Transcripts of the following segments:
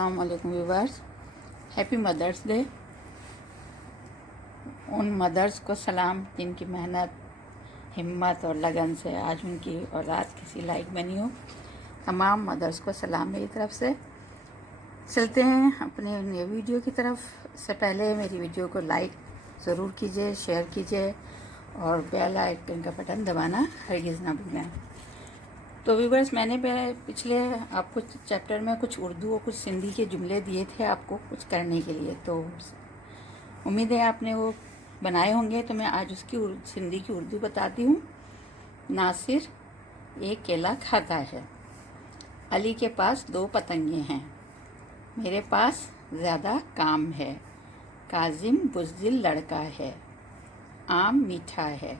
अस्सलाम वालेकुम viewers, happy mother's day. उन मदर्स को सलाम जिनकी मेहनत, हिम्मत और लगन से आज उनकी औलाद किसी लायक बनी हो। तमाम मदर्स को सलाम मेरी तरफ से। चलते हैं अपने नए वीडियो की तरफ। इससे पहले मेरी वीडियो को लाइक ज़रूर कीजिए, शेयर कीजिए और बेल आइकन का बटन दबाना हरगिज़ ना भूलें। तो व्यूअर्स, मैंने पिछले आपको चैप्टर में कुछ उर्दू और कुछ सिंधी के जुमले दिए थे आपको कुछ करने के लिए, तो उम्मीद है आपने वो बनाए होंगे। तो मैं आज उसकी सिंधी की उर्दू बताती हूँ। नासिर एक केला खाता है, अली के पास 2 पतंगे हैं, मेरे पास ज़्यादा काम है, काजिम बुज़दिल लड़का है, आम मीठा है,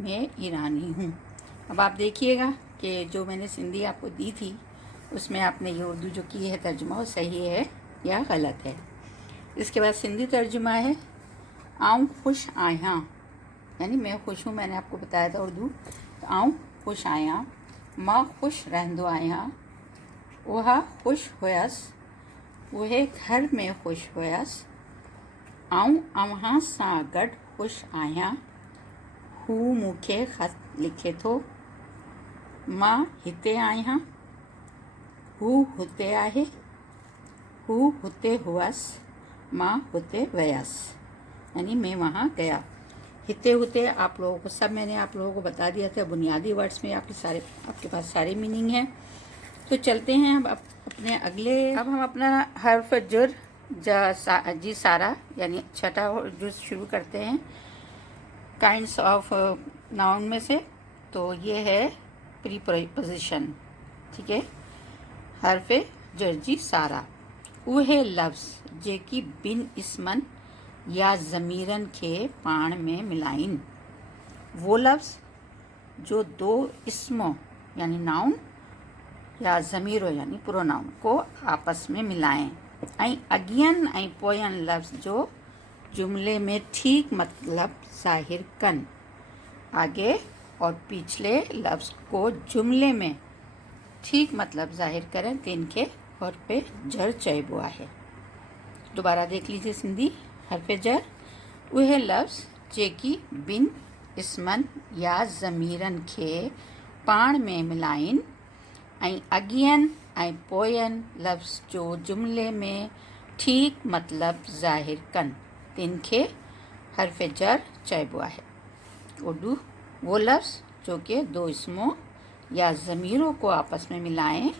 मैं ईरानी हूँ। अब आप देखिएगा कि जो मैंने सिंधी आपको दी थी उसमें आपने ये उर्दू जो की है तर्जुमा वो सही है या गलत है। इसके बाद सिंधी तर्जुमा है आऊँ खुश आया, यानी मैं खुश हूँ, मैंने आपको बताया था उर्दू। तो आऊँ खुश आया, माँ खुश रहंदो आया, वह खुश होयस, वह घर में खुश होयस, आऊँ अवहाँ सां गॾु खुश आया, हू मूंखे ख़त लिखे थो, मां हिते आहियां, हू हुते आहे, हू हुते हुअसि, मां हुते वयसि, यानी मैं वहाँ गया। हिते हुते आप लोगों को सब मैंने आप लोगों को बता दिया था, बुनियादी वर्ड्स में आपके पास सारे मीनिंग हैं। तो चलते हैं अब अपने अगले। अब हम अपना हर्फ जुर जी सारा यानी छठा जुज शुरू करते हैं काइंड्स ऑफ नाउन में से। तो ये है प्रीपोजिशन, ठीक है। हर्फ जर्जी सारा उहे लफ्ज़ जेकी बिन इसमन या ज़मीरन के पाण में मिलाइन, वो लफ्ज़ जो 2 इस्मों यानी नाउन या ज़मीरो यानी प्रोनाउन को आपस में मिलाएं, ऐं अॻियनि ऐं पोयनि लफ्ज़ जो जुमले में ठीक मतलब ज़ाहिर कन, आगे और पिछले लफ्ज़ को जुमले में ठीक मतलब ज़ाहिर करें तो इनके हर्फ जर चइबो आहे। दोबारा देख लीजिए सिंधी। हर्फ जर उहे लफ्ज़ जेकी बिन इसमन या ज़मीरन के पाण में मिलाइन, ऐं अॻियनि ऐं पोयनि लफ्ज़ जो जुमले में ठीक मतलब ज़ाहिर कन, तिनखे हर्फ जर चइबो आहे। उर्दू वो लफ्ज़ जो कि 2 इसमों या ज़मीरों को आपस में मिलाएं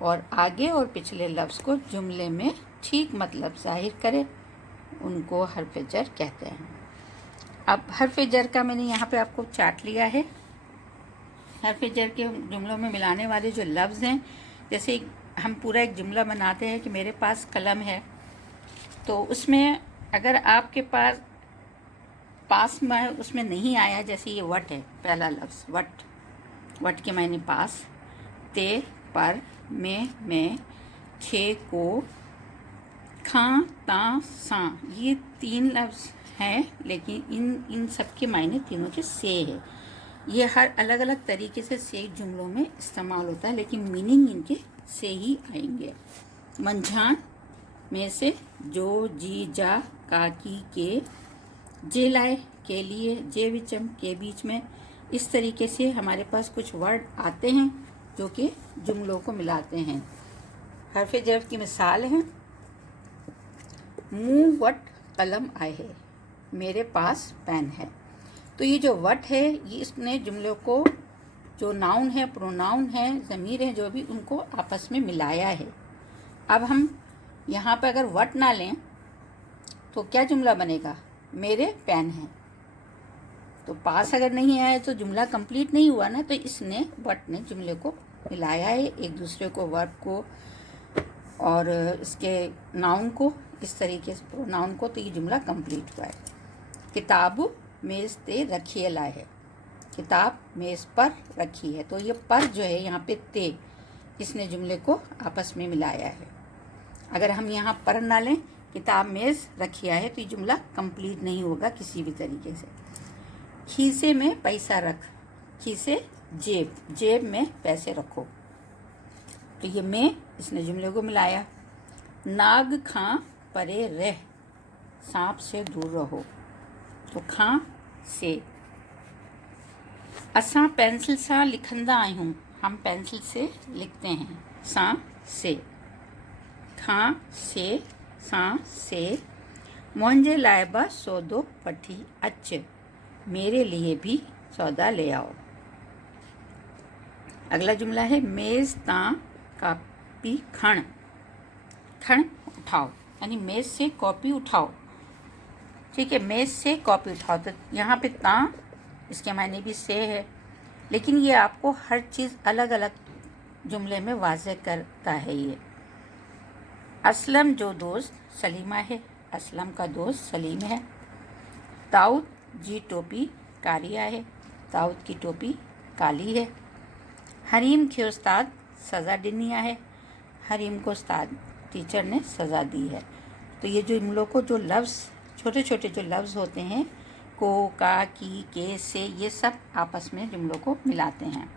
और आगे और पिछले लफ्ज़ को जुमले में ठीक मतलब ज़ाहिर करें, उनको हर्फ जर कहते हैं। अब हर्फ जर का मैंने यहाँ पे आपको चार्ट लिया है। हर्फ जर के जुमलों में मिलाने वाले जो लफ्ज़ हैं, जैसे हम पूरा एक जुमला बनाते हैं कि मेरे पास कलम है, तो उसमें अगर आपके पास में उसमें नहीं आया, जैसे ये वट है, पहला लफ्ज़ वट के मायने पास, ते पर, में, खे को, खां तां सां, ये 3 लफ्ज़ हैं, लेकिन इन सब के मायने तीनों के से है। ये हर अलग अलग तरीके से जुमलों में इस्तेमाल होता है, लेकिन मीनिंग इनके से ही आएंगे। मंझान में से जो, जी, जा, काकी, के, जे लाए, के लिए, जे विचम, के बीच में, इस तरीके से हमारे पास कुछ वर्ड आते हैं जो कि जुमलों को मिलाते हैं। हर्फ जर की मिसाल है मुँह वट कलम आए है, मेरे पास पेन है। तो ये जो वट है, ये इसने जुमलों को, जो नाउन है, प्रोनाउन है, ज़मीर है, जो भी, उनको आपस में मिलाया है। अब हम यहाँ पे अगर वट ना लें तो क्या जुमला बनेगा? मेरे पेन है। तो पास अगर नहीं आया तो जुमला कंप्लीट नहीं हुआ ना। तो इसने वट ने जुमले को मिलाया है, एक दूसरे को, वर्ब को और इसके नाउन को, इस तरीके से प्रोनाउन को, तो ये जुमला कंप्लीट हुआ है। किताब मेज़ ते रखिएला है, किताब मेज़ पर रखी है। तो ये पर जो है यहाँ पे ते, इसने जुमले को आपस में मिलाया है। अगर हम यहाँ पर ना लें, किताब मेज़ रखिया है, तो ये जुमला कंप्लीट नहीं होगा किसी भी तरीके से। खीसे में पैसा रख, खीसे जेब, जेब में पैसे रखो, तो ये में, इसने जुमले को मिलाया। नाग खां परे रह, सांप से दूर रहो। तो खां से। असां पेंसिल सां लिखंदा आहियूं, हम पेंसिल से लिखते हैं। सां से। खां से, सां से। मुंहिंजे लाइ बि सौदो वठी अच, मेरे लिए भी सौदा ले आओ। अगला जुमला है मेज़ तां कॉपी खण। खण उठाओ, यानी मेज़ से कॉपी उठाओ। ठीक है, मेज़ से कॉपी उठाओ। तो यहाँ पे तां इसके मायने भी से है, लेकिन ये आपको हर चीज़ अलग अलग जुमले में वाज़े करता है। ये असलम जो दोस्त सलीमा है, असलम का दोस्त सलीम है। दाऊद जी टोपी कारी है, दाऊद की टोपी काली है। हरीम के उस्ताद सज़ा ॾिनी है, हरीम को उस्ताद टीचर ने सज़ा दी है। तो ये जो जुमलों को जो लफ्ज़, छोटे छोटे जो लफ्ज़ होते हैं, को, का, की, के, से, ये सब आपस में जुमलों को मिलाते हैं।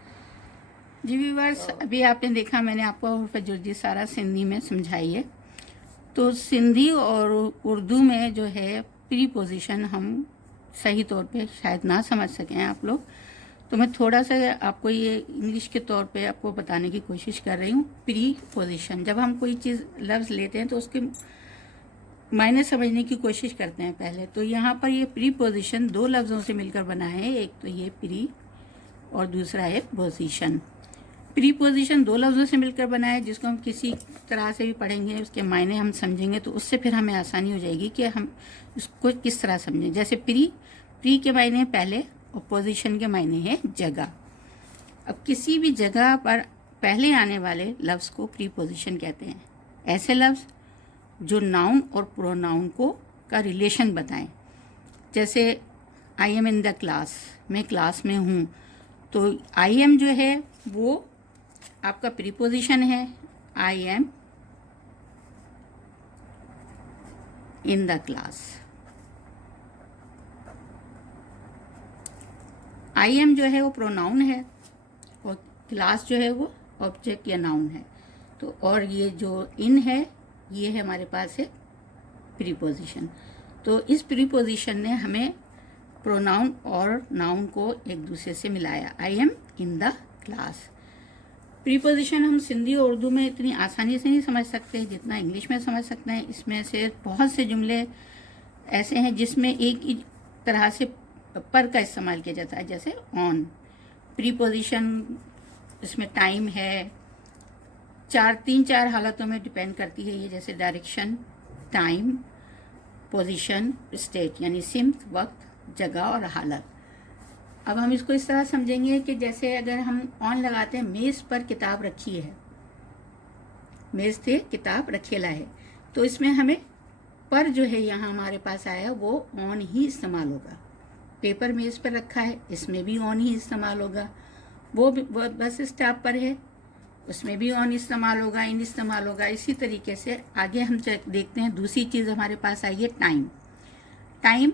जी व्यूअर्स, अभी आपने देखा मैंने आपको हरफ सारा सिंधी में समझाई है। तो सिंधी और उर्दू में जो है प्रीपोजिशन हम सही तौर पे शायद ना समझ सकें आप लोग, तो मैं थोड़ा सा आपको ये इंग्लिश के तौर पे आपको बताने की कोशिश कर रही हूँ। प्रीपोजिशन, जब हम कोई चीज़ लफ्ज़ लेते हैं तो उसके मायने समझने की कोशिश करते हैं पहले। तो यहाँ पर ये प्रीपोजिशन दो लफ्ज़ों से मिलकर बना है, एक तो ये प्री और दूसरा है पोजिशन। प्रीपोजिशन दो लफ्ज़ों से मिलकर बना है, जिसको हम किसी तरह से भी पढ़ेंगे, उसके मायने हम समझेंगे तो उससे फिर हमें आसानी हो जाएगी कि हम उसको किस तरह समझें। जैसे प्री के मायने पहले और पोजीशन के मायने है जगह। अब किसी भी जगह पर पहले आने वाले लफ्ज़ को प्रीपोजिशन कहते हैं। ऐसे लफ्ज़ जो नाउन और प्रोनाउन को का रिलेशन बताएं। जैसे I am in the class, मैं क्लास में हूँ, तो आई एम जो है वो आपका प्रीपोजिशन है। I am in the class. I am जो है वो प्रोनाउन है और क्लास जो है वो ऑब्जेक्ट या नाउन है। तो और ये जो इन है ये है हमारे पास है प्रीपोजिशन। तो इस प्रीपोजिशन ने हमें प्रोनाउन और नाउन को एक दूसरे से मिलाया। I am in the class. Preposition हम सिंधी और उर्दू में इतनी आसानी से नहीं समझ सकते जितना इंग्लिश में समझ सकते हैं। इसमें से बहुत से जुमले ऐसे हैं जिसमें एक ही तरह से पर का इस्तेमाल किया जाता है, जैसे ऑन। प्रीपोजिशन इसमें टाइम है, तीन चार हालतों में डिपेंड करती है ये, जैसे डायरेक्शन, टाइम, पोजीशन, स्टेट, यानी सिमत, वक्त, जगह और हालत। अब हम इसको इस तरह समझेंगे कि जैसे अगर हम ऑन लगाते हैं, मेज़ पर किताब रखी है, मेज़ पे किताब रखेला है, तो इसमें हमें पर जो है यहाँ हमारे पास आया वो ऑन ही इस्तेमाल होगा। पेपर मेज़ पर रखा है, इसमें भी ऑन ही इस्तेमाल होगा। वो बस स्टॉप पर है, उसमें भी ऑन इस्तेमाल होगा, इन इस्तेमाल होगा। इसी तरीके से आगे हम देखते हैं। दूसरी चीज़ हमारे पास आई है टाइम। टाइम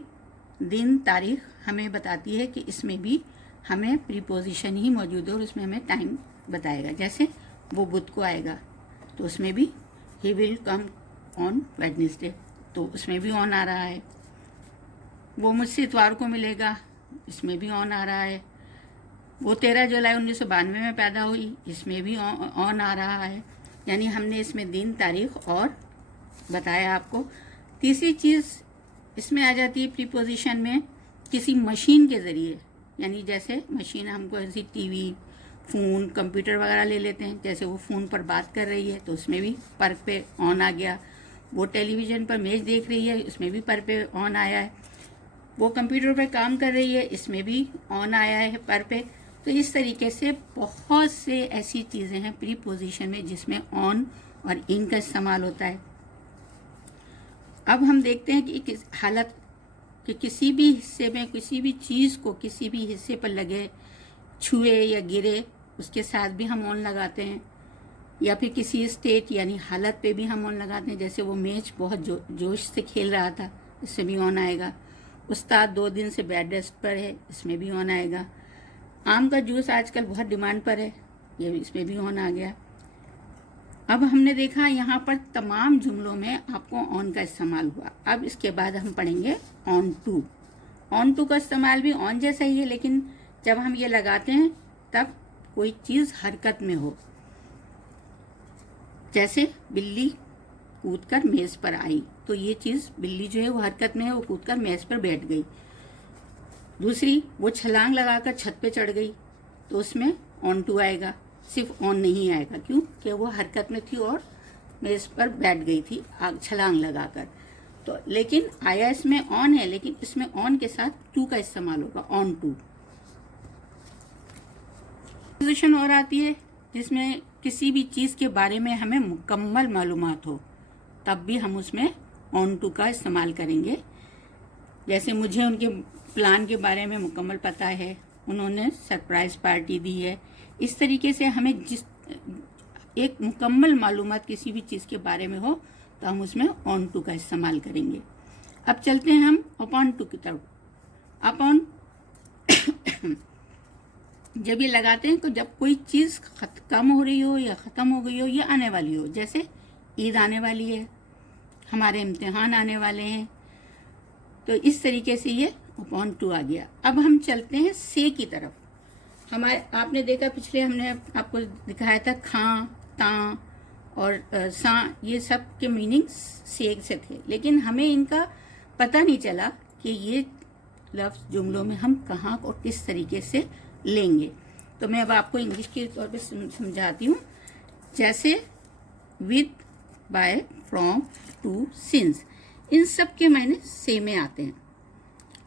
दिन तारीख हमें बताती है कि इसमें भी हमें प्रीपोजिशन ही मौजूद है और उसमें हमें टाइम बताएगा। जैसे वो बुध को आएगा तो उसमें भी he will come on Wednesday, तो उसमें भी ऑन आ रहा है। वो मुझसे इतवार को मिलेगा, इसमें भी ऑन आ रहा है। वो 13 जुलाई 1992 में पैदा हुई, इसमें भी ऑन आ रहा है। यानी हमने इसमें दिन तारीख और बताया आपको। तीसरी चीज़ इसमें आ जाती है प्रीपोजिशन में किसी मशीन के ज़रिए, यानी जैसे मशीन हमको ऐसी टीवी, फ़ोन, कंप्यूटर वगैरह ले लेते हैं। जैसे वो फ़ोन पर बात कर रही है तो उसमें भी पर पे ऑन आ गया। वो टेलीविज़न पर मैच देख रही है, उसमें भी पर पे ऑन आया है। वो कंप्यूटर पर काम कर रही है, इसमें भी ऑन आया है पर पे। तो इस तरीके से बहुत से ऐसी चीज़ें हैं प्रीपोजिशन में जिसमें ऑन और इन का इस्तेमाल होता है। अब हम देखते हैं कि किस हालत कि किसी भी हिस्से में किसी भी चीज़ को किसी भी हिस्से पर लगे, छुए या गिरे, उसके साथ भी हम ऑन लगाते हैं। या फिर किसी स्टेट यानी हालत पे भी हम ऑन लगाते हैं। जैसे वो मैच बहुत जोश से खेल रहा था, इससे भी ऑन आएगा। उस्ताद 2 दिन से बेड रेस्ट पर है, इसमें भी ऑन आएगा। आम का जूस आजकल बहुत डिमांड पर है, ये इसमें भी ऑन आ गया। अब हमने देखा यहाँ पर तमाम जुमलों में आपको ऑन का इस्तेमाल हुआ। अब इसके बाद हम पढ़ेंगे ऑन टू। ऑन टू का इस्तेमाल भी ऑन जैसा ही है, लेकिन जब हम ये लगाते हैं तब कोई चीज़ हरकत में हो। जैसे बिल्ली कूदकर मेज़ पर आई, तो ये चीज़ बिल्ली जो है वो हरकत में है, वो कूदकर मेज़ पर बैठ गई। दूसरी, वो छलांग लगाकर छत पे चढ़ गई, तो उसमें ऑन टू आएगा, सिर्फ ऑन नहीं आएगा। क्यों? कि वो हरकत में थी और मेज़ पर बैठ गई थी छलांग लगाकर। तो लेकिन आया इसमें ऑन है, लेकिन इसमें ऑन के साथ टू का इस्तेमाल होगा, ऑन टू। पोजीशन और आती है जिसमें किसी भी चीज़ के बारे में हमें मुकम्मल मालूमात हो, तब भी हम उसमें ऑन टू का इस्तेमाल करेंगे। जैसे मुझे उनके प्लान के बारे में मुकम्मल पता है, उन्होंने सरप्राइज पार्टी दी है। इस तरीके से हमें जिस एक मुकम्मल मालूमात किसी भी चीज़ के बारे में हो तो हम उसमें ऑन टू का इस्तेमाल करेंगे। अब चलते हैं हम अपॉन टू की तरफ। अपॉन जब ये लगाते हैं तो जब कोई चीज़ कम हो रही हो या ख़त्म हो गई हो या आने वाली हो, जैसे ईद आने वाली है, हमारे इम्तिहान आने वाले हैं, तो इस तरीके से ये अपॉन टू आ गया। अब हम चलते हैं से की तरफ। हमारे आपने देखा पिछले हमने आपको दिखाया था खां, तां और सा, ये सब के मीनिंग से थे, लेकिन हमें इनका पता नहीं चला कि ये लफ्ज़ जुमलों में हम कहाँ और किस तरीके से लेंगे। तो मैं अब आपको इंग्लिश के तौर पे समझाती हूँ। जैसे with, by, from, to, since, इन सब के मायने से में आते हैं,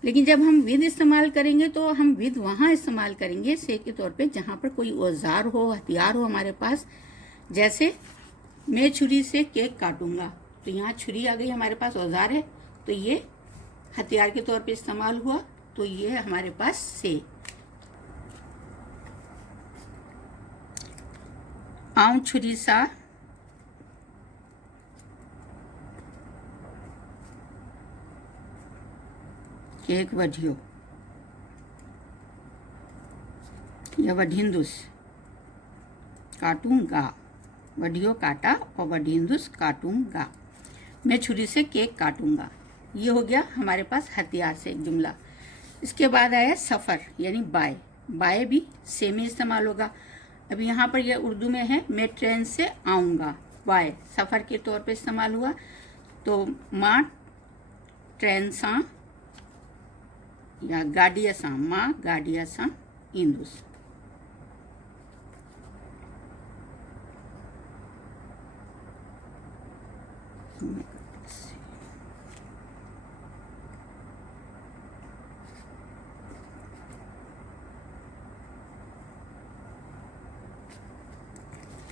लेकिन जब हम विद इस्तेमाल करेंगे तो हम विद वहाँ इस्तेमाल करेंगे से के तौर पे जहाँ पर कोई औजार हो, हथियार हो हमारे पास। जैसे मैं छुरी से केक काटूंगा, तो यहाँ छुरी आ गई, हमारे पास औजार है, तो ये हथियार के तौर पे इस्तेमाल हुआ, तो ये है हमारे पास से। आऊं छुरी सा केक वढियो या वढींदुस काटूंगा, वढियो काटा और वढींदुस काटूंगा। मैं छुरी से केक काटूंगा, ये हो गया हमारे पास हथियार से एक जुमला। इसके बाद आया सफ़र यानी बाय। बाय भी से में इस्तेमाल होगा। अभी यहाँ पर यह उर्दू में है, मैं ट्रेन से आऊँगा, बाय सफ़र के तौर पे इस्तेमाल हुआ। तो माँ ट्रेन सा या गाड़िया सा, माँ गाड़िया सा ईंदुस।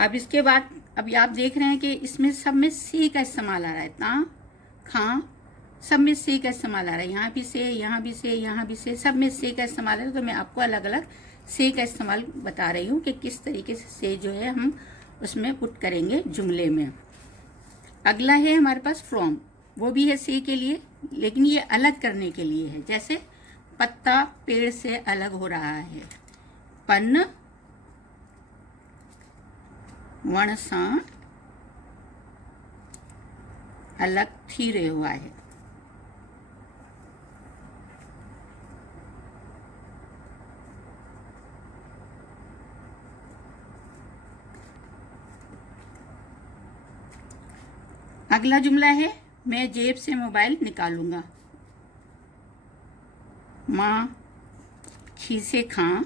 अब इसके बाद अभी आप देख रहे हैं कि इसमें सब में से का इस्तेमाल आ रहा है। ता, खां, सब में से का इस्तेमाल आ रहा है। यहाँ भी से, यहाँ भी से, यहाँ भी से, सब में से का इस्तेमाल है। तो मैं आपको अलग अलग से का इस्तेमाल बता रही हूँ कि किस तरीके से जो है हम उसमें पुट करेंगे जुमले में। अगला है हमारे पास फ्रॉम, वो भी है से के लिए, लेकिन ये अलग करने के लिए है। जैसे पत्ता पेड़ से अलग हो रहा है, पन्न वण सा अलग थी रहे हुआ है। अगला जुमला है मैं जेब से मोबाइल निकालूंगा। माँ खीसे खां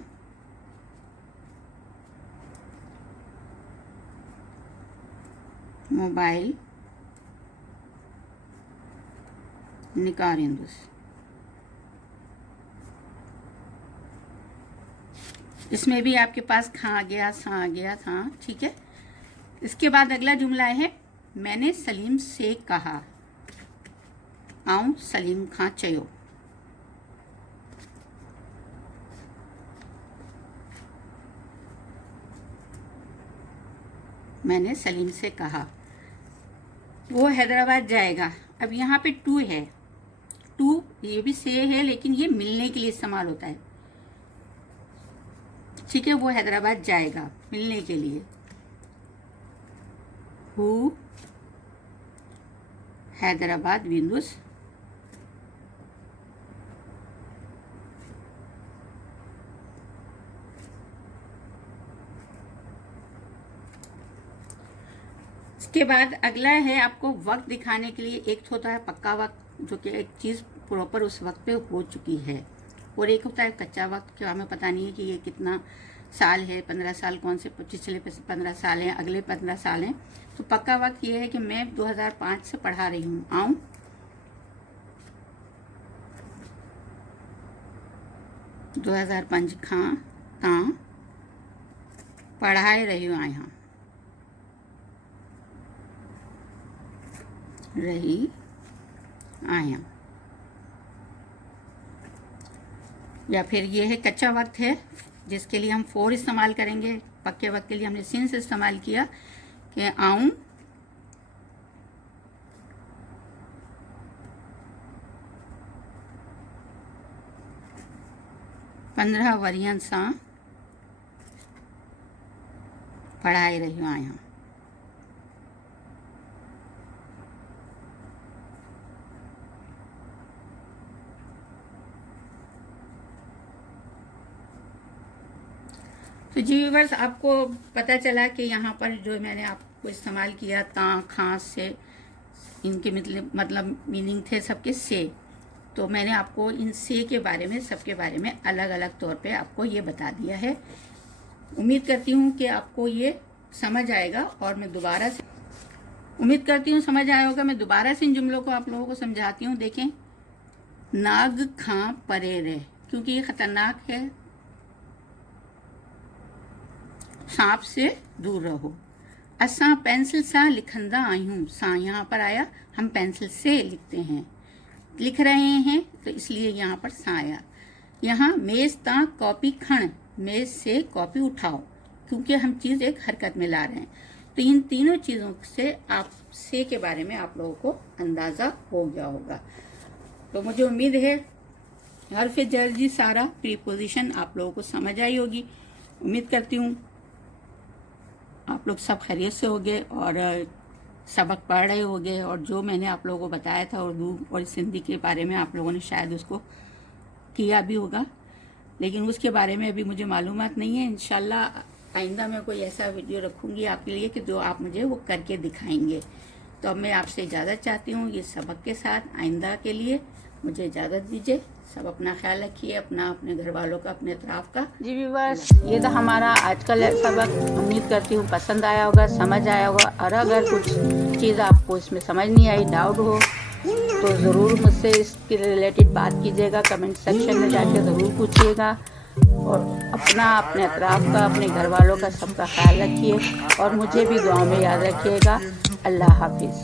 मोबाइल निकालेंदुस। इसमें भी आपके पास खां आ गया, सा आ गया था, ठीक है। इसके बाद अगला जुमला है मैंने सलीम से कहा, आऊं सलीम खां चयो। मैंने सलीम से कहा, वो हैदराबाद जाएगा। अब यहाँ पे टू है, टू ये भी से है, लेकिन ये मिलने के लिए इस्तेमाल होता है, ठीक है। वो हैदराबाद जाएगा मिलने के लिए। हु हैदराबाद विंडोज इसके बाद अगला है आपको वक्त दिखाने के लिए। एक होता है पक्का वक्त, जो कि एक चीज़ प्रॉपर उस वक्त पे हो चुकी है, और एक होता है कच्चा वक्त कि हमें पता नहीं है कि ये कितना साल है, 15 साल, कौन से पिछले 15 साल हैं, अगले 15 साल हैं। तो पक्का वक्त ये है कि मैं 2005 से पढ़ा रही हूँ। आऊँ 2005 खां तां पढ़ाए रही हूँ यहाँ रही आया। या फिर ये है कच्चा वक्त है, जिसके लिए हम फोर इस्तेमाल करेंगे। पक्के वक्त के लिए हमने सिंस इस्तेमाल किया कि आऊं 15 वरियन सां पढ़ाई रही हूँ आया। तो जी व्यूअर्स, आपको पता चला कि यहाँ पर जो मैंने आपको इस्तेमाल किया तां खां से, इनके मतलब मीनिंग थे सबके से। तो मैंने आपको इन से के बारे में, सबके बारे में अलग अलग तौर पे आपको ये बता दिया है। उम्मीद करती हूँ कि आपको ये समझ आएगा, और मैं दोबारा से उम्मीद करती हूँ समझ आया होगा। मैं दोबारा से इन जुमलों को आप लोगों को समझाती हूँ। देखें, नाग खां परे रहे, क्योंकि ये खतरनाक है, सांप से दूर रहो। असां पेंसिल सा लिखंदा आयूं, सा यहाँ पर आया, हम पेंसिल से लिखते हैं, लिख रहे हैं, तो इसलिए यहाँ पर सा आया। यहाँ मेज ता कॉपी खण, मेज से कॉपी उठाओ, क्योंकि हम चीज़ एक हरकत में ला रहे हैं। तो इन तीनों चीज़ों से आप से के बारे में आप लोगों को अंदाज़ा हो गया होगा। तो मुझे उम्मीद है हर्फ जर्जी सारा प्रीपोजिशन आप लोगों को समझ आई होगी। उम्मीद करती हूँ आप लोग सब खैरियत से होंगे और सबक पढ़ रहे होंगे, और जो मैंने आप लोगों को बताया था उर्दू और सिंधी के बारे में आप लोगों ने शायद उसको किया भी होगा, लेकिन उसके बारे में अभी मुझे मालूमात नहीं है। इंशाल्लाह आइंदा मैं कोई ऐसा वीडियो रखूँगी आपके लिए कि जो आप मुझे वो करके दिखाएंगे। तो अब मैं आपसे इजाज़त चाहती हूँ ये सबक के साथ। आइंदा के लिए मुझे इजाज़त दीजिए। सब अपना ख्याल रखिए, अपना, अपने घर वालों का, अपने अतराफ का। जी व्यूअर्स, ये था हमारा आज का सबक। उम्मीद करती हूँ पसंद आया होगा, समझ आया होगा, और अगर कुछ चीज़ आपको इसमें समझ नहीं आई, डाउट हो, तो ज़रूर मुझसे इसके रिलेटेड बात कीजिएगा। कमेंट सेक्शन में जाके ज़रूर पूछिएगा, और अपना, अपने अतराफ का, अपने घर वालों का, सबका ख्याल रखिए, और मुझे भी दुआ में याद रखिएगा। अल्लाह हाफिज़।